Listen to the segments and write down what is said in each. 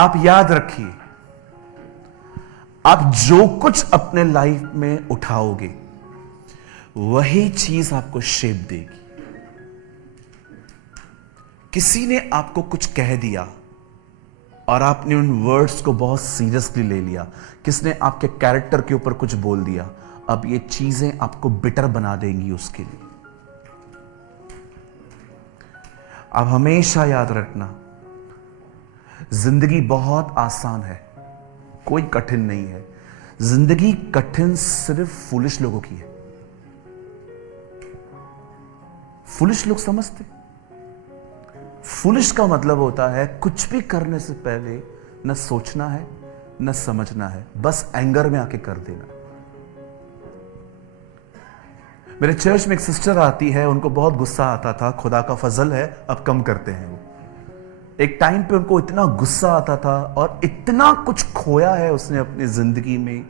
आप याद रखिए, आप जो कुछ अपने लाइफ में उठाओगे वही चीज आपको शेप देगी। किसी ने आपको कुछ कह दिया और आपने उन वर्ड्स को बहुत सीरियसली ले लिया, किसने आपके कैरेक्टर के ऊपर कुछ बोल दिया, अब ये चीजें आपको बिटर बना देंगी उसके लिए। अब हमेशा याद रखना, जिंदगी बहुत आसान है, कोई कठिन नहीं है। जिंदगी कठिन सिर्फ फुलिश लोगों की है। फुलिश लोग समझते, फुलिश का मतलब होता है कुछ भी करने से पहले न सोचना है न समझना है, बस एंगर में आके कर देना। मेरे चर्च में एक सिस्टर आती है, उनको बहुत गुस्सा आता था, खुदा का फजल है अब कम करते हैं वो। एक टाइम पे उनको इतना गुस्सा आता था और इतना कुछ खोया है उसने अपनी जिंदगी में,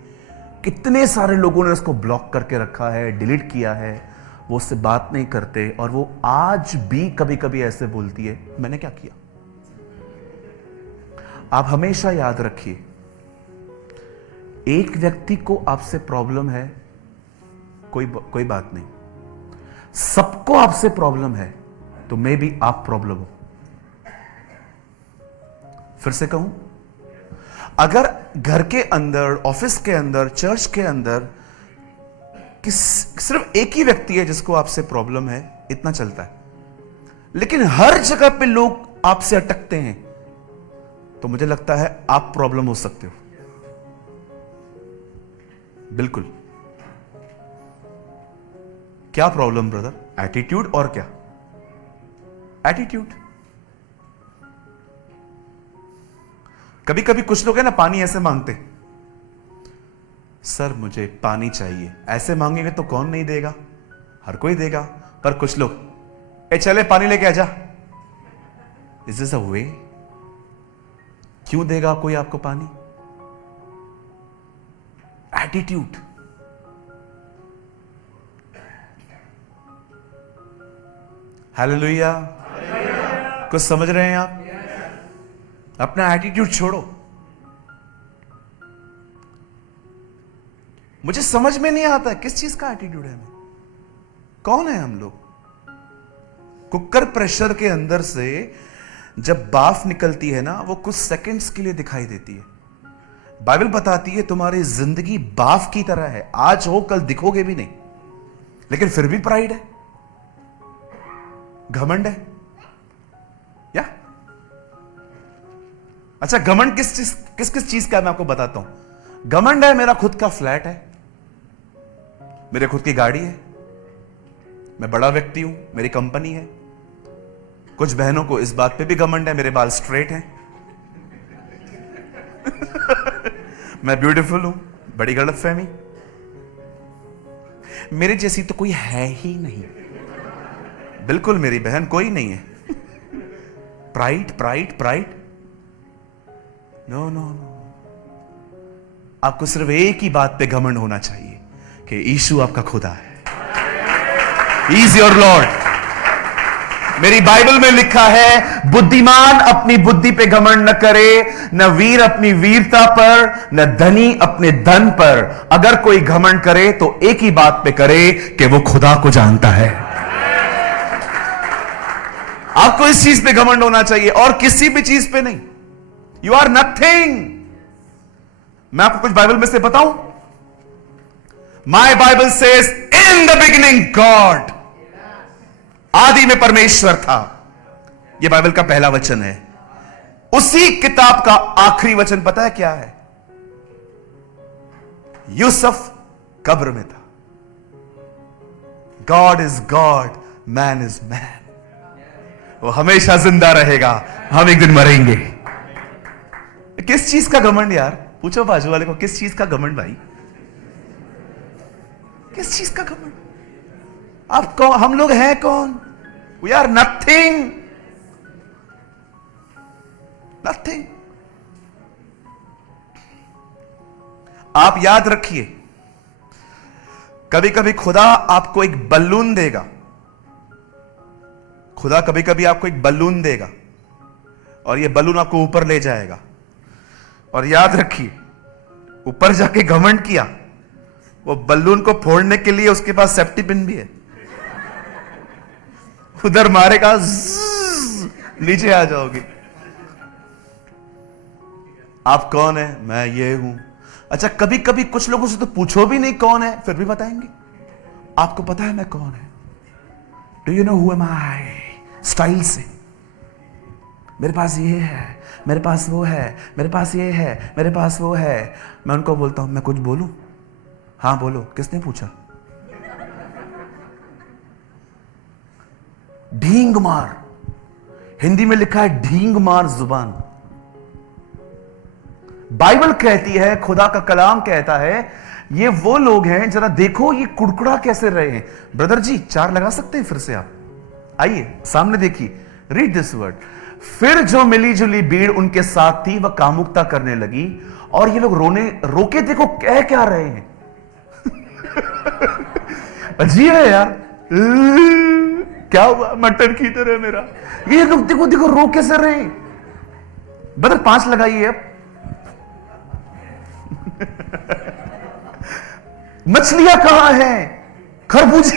कितने सारे लोगों ने उसको ब्लॉक करके रखा है, डिलीट किया है, वो उससे बात नहीं करते, और वो आज भी कभी कभी ऐसे बोलती है, मैंने क्या किया। आप हमेशा याद रखिए, एक व्यक्ति को आपसे प्रॉब्लम है, कोई बात नहीं, सबको आपसे प्रॉब्लम है, तो मे बी आप प्रॉब्लम हो। फिर से कहूं, अगर घर के अंदर, ऑफिस के अंदर, चर्च के अंदर सिर्फ एक ही व्यक्ति है जिसको आपसे प्रॉब्लम है, इतना चलता है, लेकिन हर जगह पे लोग आपसे अटकते हैं, तो मुझे लगता है आप प्रॉब्लम हो सकते हो। बिल्कुल। क्या प्रॉब्लम ब्रदर? एटीट्यूड। और क्या? एटीट्यूड। कभी कभी कुछ लोग है ना, पानी ऐसे मांगते, सर मुझे पानी चाहिए, ऐसे मांगेंगे तो कौन नहीं देगा, हर कोई देगा। पर कुछ लोग, ए चले पानी लेके आजा, इज दिस अ वे? क्यों देगा कोई आपको पानी? एटीट्यूड। हालेलुया। कुछ समझ रहे हैं आप? अपना एटीट्यूड छोड़ो। मुझे समझ में नहीं आता किस चीज का एटीट्यूड है हमें। कौन है हम लोग? कुकर प्रेशर के अंदर से जब भाप निकलती है ना, वो कुछ सेकंड्स के लिए दिखाई देती है। बाइबल बताती है तुम्हारी जिंदगी भाप की तरह है, आज हो कल दिखोगे भी नहीं, लेकिन फिर भी प्राइड है, घमंड है। या अच्छा, घमंड किस किस चीज का मैं आपको बताता हूं। घमंड है मेरा खुद का फ्लैट है, मेरे खुद की गाड़ी है, मैं बड़ा व्यक्ति हूं, मेरी कंपनी है। कुछ बहनों को इस बात पे भी घमंड है, मेरे बाल स्ट्रेट हैं मैं ब्यूटीफुल हूं, बड़ी गलतफहमी। मेरे जैसी तो कोई है ही नहीं, बिल्कुल मेरी बहन कोई नहीं है। Pride pride pride, no no no. आपको सिर्फ एक ही बात पे घमंड होना चाहिए कि यीशु आपका खुदा है, ही इज योर लॉर्ड। मेरी बाइबल में लिखा है, बुद्धिमान अपनी बुद्धि पे घमंड न करे, न वीर अपनी वीरता पर, न धनी अपने धन पर। अगर कोई घमंड करे तो एक ही बात पे करे कि वो खुदा को जानता है। आपको इस चीज पे घमंड होना चाहिए और किसी भी चीज पे नहीं। You are nothing. मैं आपको कुछ बाइबल में से बताऊं। My Bible says in the beginning God, आदि में परमेश्वर था। यह बाइबल का पहला वचन है। उसी किताब का आखिरी वचन पता है क्या है? यूसुफ कब्र में था। God is God, man is man. वो हमेशा जिंदा रहेगा, हम एक दिन मरेंगे। किस चीज का घमंड यार? पूछो बाजू वाले को, किस चीज का घमंड भाई? किस चीज का घमंड? आप कौन? हम लोग हैं कौन? We are nothing, nothing. आप याद रखिए, कभी कभी खुदा आपको एक बलून देगा। खुदा कभी कभी आपको एक बलून देगा और यह बलून आपको ऊपर ले जाएगा। और याद रखिए, ऊपर जाके घमंड किया, वो बलून को फोड़ने के लिए उसके पास सेफ्टी पिन भी है, उधर मारेगा, नीचे आ जाओगे। आप कौन है? मैं ये हूं। अच्छा, कभी कभी कुछ लोगों से तो पूछो भी नहीं कौन है, फिर भी बताएंगे आपको पता है मैं कौन है? Do you know who am I? Style से, मेरे पास ये है, मेरे पास वो है, मेरे पास ये है, मेरे पास वो है। मैं उनको बोलता हूं, मैं कुछ बोलूं? हाँ बोलो। किसने पूछा? ढींग मार, हिंदी में लिखा है ढींग मार जुबान। बाइबल कहती है, खुदा का कलाम कहता है, ये वो लोग हैं, जरा देखो ये कुड़कुड़ा कैसे रहे हैं। ब्रदर जी 4 लगा सकते हैं फिर से आप? आइए सामने देखिए, रीड दिस वर्ड। फिर जो मिली जुली भीड़ उनके साथ थी वह कामुकता करने लगी, और ये लोग रोके देखो कह क्या रहे हैं। अजीब है यार, क्या हुआ मटन की तरह मेरा। ये लोग देखो देखो रो कैसे रहे। ब्रदर 5 लगाइए अब। मछलियां कहां हैं? खरबूजे,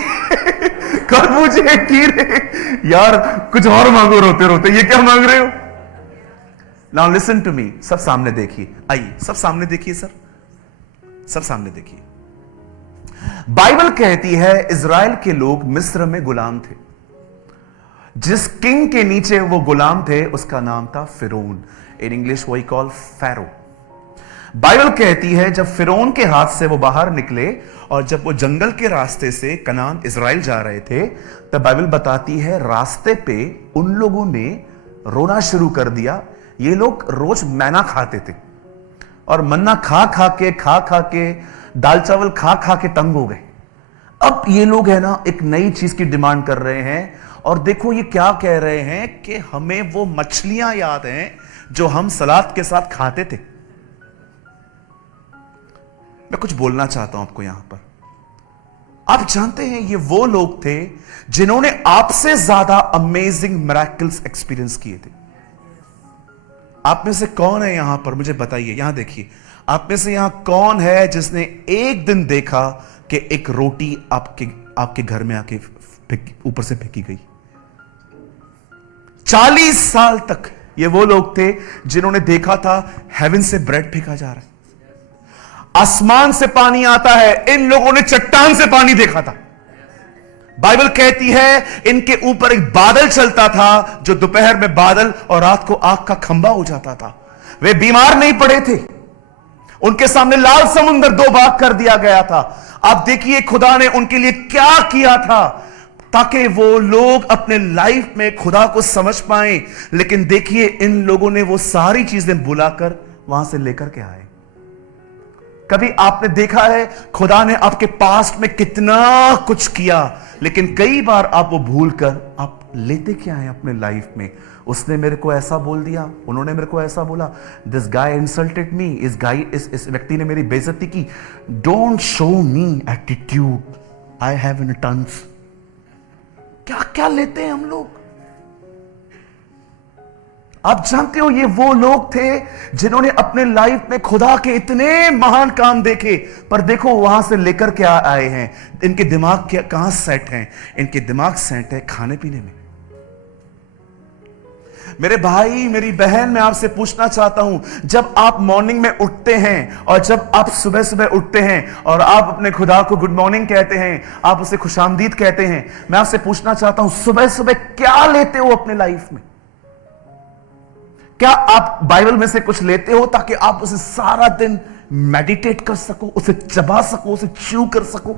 खरबूजे, कीड़े। यार कुछ और मांगो रोते रोते, ये क्या मांग रहे हो? Now listen to me. सब सामने देखिए, आइए सब सामने देखिए सर, सब सामने देखिए। बाइबल कहती है इजराइल के लोग मिस्र में गुलाम थे। जिस किंग के नीचे वो गुलाम थे उसका नाम था फिरौन। In English we call Pharaoh. Bible कहती है जब फिरौन के हाथ से वो बाहर निकले और जब वो जंगल के रास्ते से कनान इजराइल जा रहे थे, तब बाइबल बताती है रास्ते पे उन लोगों ने रोना शुरू कर दिया। ये लोग रोज मैना खाते थे और मन्ना खा खा के दाल चावल खा खा के तंग हो गए। अब ये लोग है ना एक नई चीज की डिमांड कर रहे हैं, और देखो ये क्या कह रहे हैं कि हमें वो मछलियां याद हैं जो हम सलाद के साथ खाते थे। मैं कुछ बोलना चाहता हूं आपको यहां पर। आप जानते हैं ये वो लोग थे जिन्होंने आपसे ज्यादा अमेजिंग मिरेकल्स एक्सपीरियंस किए थे। आप में से कौन है यहां पर, मुझे बताइए। यहां देखिए, आप में से यहां कौन है जिसने एक दिन देखा कि एक रोटी आपके घर में आके ऊपर से फेंकी गई? 40 साल तक ये वो लोग थे जिन्होंने देखा था हेवन से ब्रेड फेंका जा रहा है, आसमान से पानी आता है। इन लोगों ने चट्टान से पानी देखा था। बाइबल कहती है इनके ऊपर एक बादल चलता था जो दोपहर में बादल और रात को आग का खंभा हो जाता था। वे बीमार नहीं पड़े थे। उनके सामने लाल समुद्र 2 भाग कर दिया गया था। आप देखिए खुदा ने उनके लिए क्या किया था ताकि वो लोग अपने लाइफ में खुदा को समझ पाएं। लेकिन देखिए इन लोगों ने वो सारी चीजें बुलाकर वहां से लेकर के आए। कभी आपने देखा है खुदा ने आपके पास्ट में कितना कुछ किया, लेकिन कई बार आप वो भूल कर आप लेते क्या है अपने लाइफ में? उसने मेरे को ऐसा बोल दिया, उन्होंने मेरे को ऐसा बोला, दिस गाय इंसल्टेड मी, इस व्यक्ति ने मेरी बेइज्जती की। Don't show me attitude, I have in tons. क्या क्या लेते हैं हम लोग। आप जानते हो ये वो लोग थे जिन्होंने अपने लाइफ में खुदा के इतने महान काम देखे, पर देखो वहां से लेकर क्या आए हैं। इनके दिमाग क्या कहां सेट हैं? इनके दिमाग सेट है खाने पीने में। मेरे भाई मेरी बहन, मैं आपसे पूछना चाहता हूं, जब आप मॉर्निंग में उठते हैं और जब आप सुबह सुबह उठते हैं और आप अपने खुदा को गुड मॉर्निंग कहते हैं, आप उसे खुशामदीद कहते हैं, मैं आपसे पूछना चाहता हूं सुबह सुबह क्या लेते हो अपने लाइफ में? क्या आप बाइबल में से कुछ लेते हो ताकि आप उसे सारा दिन मेडिटेट कर सको, उसे चबा सको, उसे च्यू कर सको?